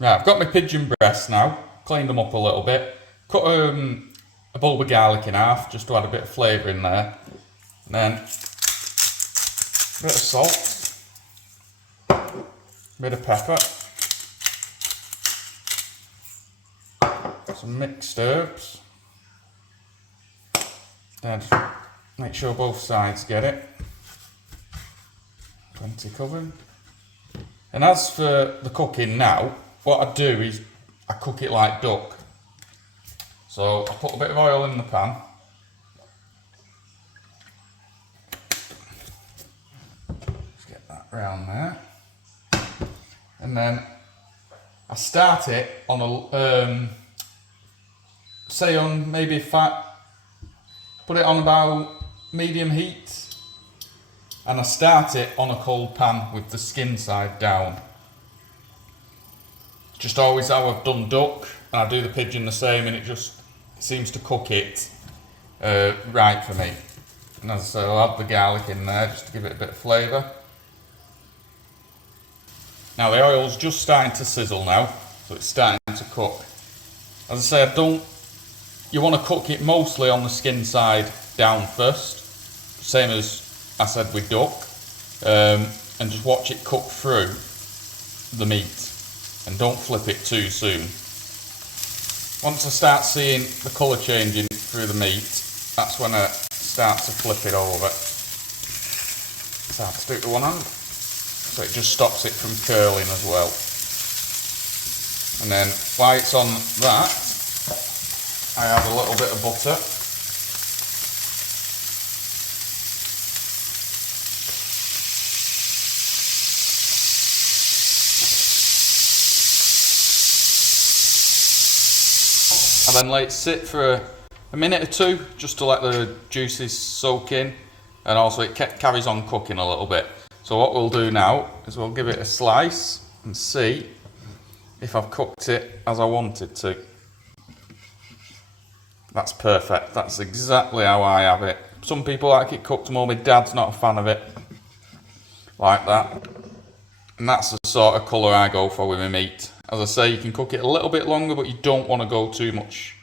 Right, I've got my pigeon breasts now, cleaned them up a little bit, cut a bulb of garlic in half just to add a bit of flavour in there, and then a bit of salt, a bit of pepper, some mixed herbs, then just make sure both sides get it, plenty covered. And as for the cooking now, what I do is I cook it like duck. So I put a bit of oil in the pan. Just get that round there. And then I start it on a, say on maybe put it on about medium heat. And I start it on a cold pan with the skin side down. Just always how I've done duck, and I do the pigeon the same, and it just seems to cook it right for me. And as I say, I'll add the garlic in there just to give it a bit of flavour. Now the oil's just starting to sizzle now, so it's starting to cook. As I say, you want to cook it mostly on the skin side down first, same as I said with duck, and just watch it cook through the meat. And don't flip it too soon. Once I start seeing the colour changing through the meat, that's when I start to flip it over. So I have to do it with one hand, so it just stops it from curling as well. And then while it's on that, I add a little bit of butter. And then let it sit for a minute or two just to let the juices soak in, and also it carries on cooking a little bit. So what we'll do now is we'll give it a slice and see if I've cooked it as I wanted to. That's perfect, that's exactly how I have it. Some people like it cooked more, my dad's not a fan of it like that. And that's the sort of colour I go for with my meat. As I say, you can cook it a little bit longer, but you don't want to go too much